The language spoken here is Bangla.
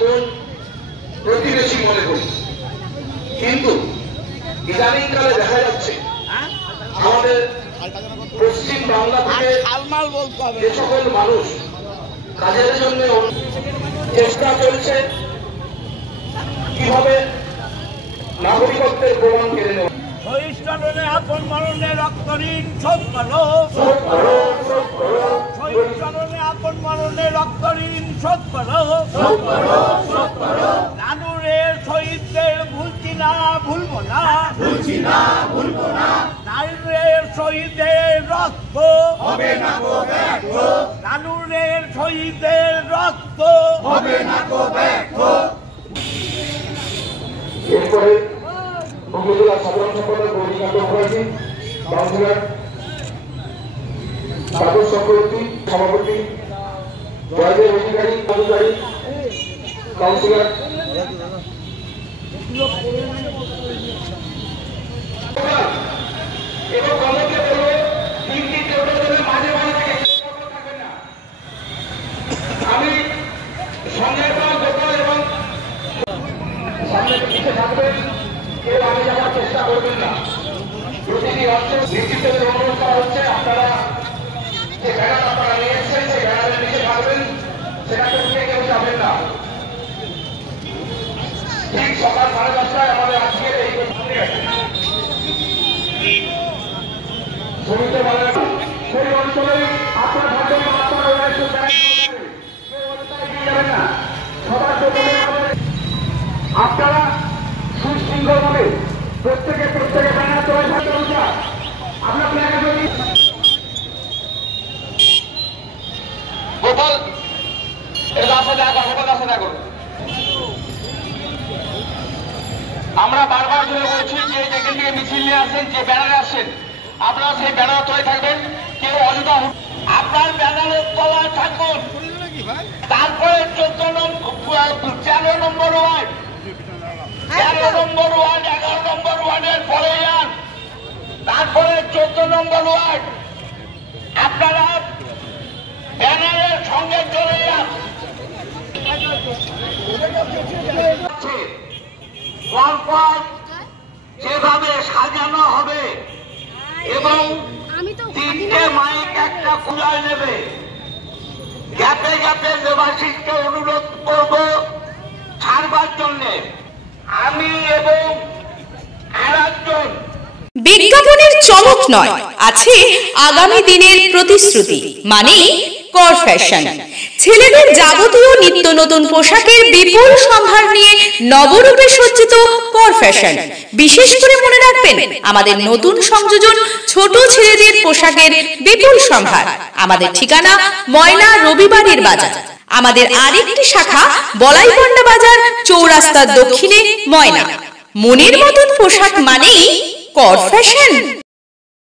বোন প্রতিবেশী মনে করি, কিন্তু ইদানিংকালে দেখা যাচ্ছে আমাদের পশ্চিম বাংলা থেকে যে সকল মানুষ কাজের জন্য চেষ্টা চলছে কিভাবে নাগরিকত্বের প্রমাণ কেড়ে নেওয়া। শহীদ আপন মরণে রক্ত ঋণ শোধ করো, শহীদ চরণে আপন মরণে রক্ত ঋণ শোধ করো। নানুরের শহীদদের ভুলছি না, ভুলবো না, নানুরের শহীদের রক্ত হবে না গো ব্যর্থ, নানুরের শহীদের রক্ত হবে না গো ব্যর্থ। এরপরে উপজেলা সাধারণ সম্পাদক গৌরীকান্ত মুখার্জি, কাউন্সিলর সাগর চক্রবর্তী, সভাপতি জয়দেব অধিকারী, কাউন্সিলর এবং কমিটিকে বলবো তিনটি টেবিলের মাঝে মাঝে থেকে থাকবেন না। আমি সঙ্গে গোপাল এবং সামনে পিছিয়ে থাকবেন, কেউ আগে যাওয়ার চেষ্টা করবেন না। প্রতিটি অংশ নেতৃত্বের অনুরোধ করা হচ্ছে, আপনারা যে ব্যানার আপনারা নিয়ে এসেছেন সেই ব্যানারের নিচে থাকবেন, সেটাকে উঠে কেউ যাবেন না। ঠিক সকাল 10:30টায় আমাদের আজকের এই শ্রমিকদের বলেন সেই অঞ্চলে আপনারা থাকবেন না, আপনারা ওরা একটু যাবেন না। সবার জন্য আপনারা সুশৃঙ্খল ভাবে প্রত্যেকে ব্যানার তোলায় থাকতে হবে। আপনার ব্যানার যদি গোপাল আমরা বারবার ধরে বলছি যে যেখান থেকে মিছিল নিয়ে আসেন, যে ব্যানারে আসেন, আপনারা সেই ব্যানার তলায় থাকবেন। কেউ অযথা আপনার ব্যানারের তলায় থাকুন। তারপরে 13 নম্বর ওয়ার্ড, 11 নম্বর ওয়ার্ডের পরে যান, তারপরে 14 নম্বর ওয়ার্ড। আপনারা ব্যানারের সঙ্গে চলে যান। পরপর যেভাবে সাজানো হবে এবং 3টে মাইক একটা কুলায় নেবে, গ্যাপে গ্যাপে দেবাশিসকে অনুরোধ করব ছাড়বার জন্য। আমি এবং আরেকজন বিজ্ঞাপনের চমক নয়, আছে আগামী দিনের প্রতিশ্রুতি, মানে কর ফ্যাশন। ছেলেদের যাবতীয় নিত্য নতুন পোশাকের বিপুল সম্ভার নিয়ে নবরূপে সজ্জিত কর ফ্যাশন। বিশেষ করে মনে রাখবেন, আমাদের নতুন সংযোজন ছোট ছেলেদের পোশাকের বিপুল সম্ভার। আমাদের ঠিকানা ময়না রবিবারের বাজার। আমাদের আরেকটি শাখা বলাইপন্ডা বাজার, চৌরাস্তার দক্ষিণে ময়না। মনের মতন পোশাক মানেই কর ফ্যাশন।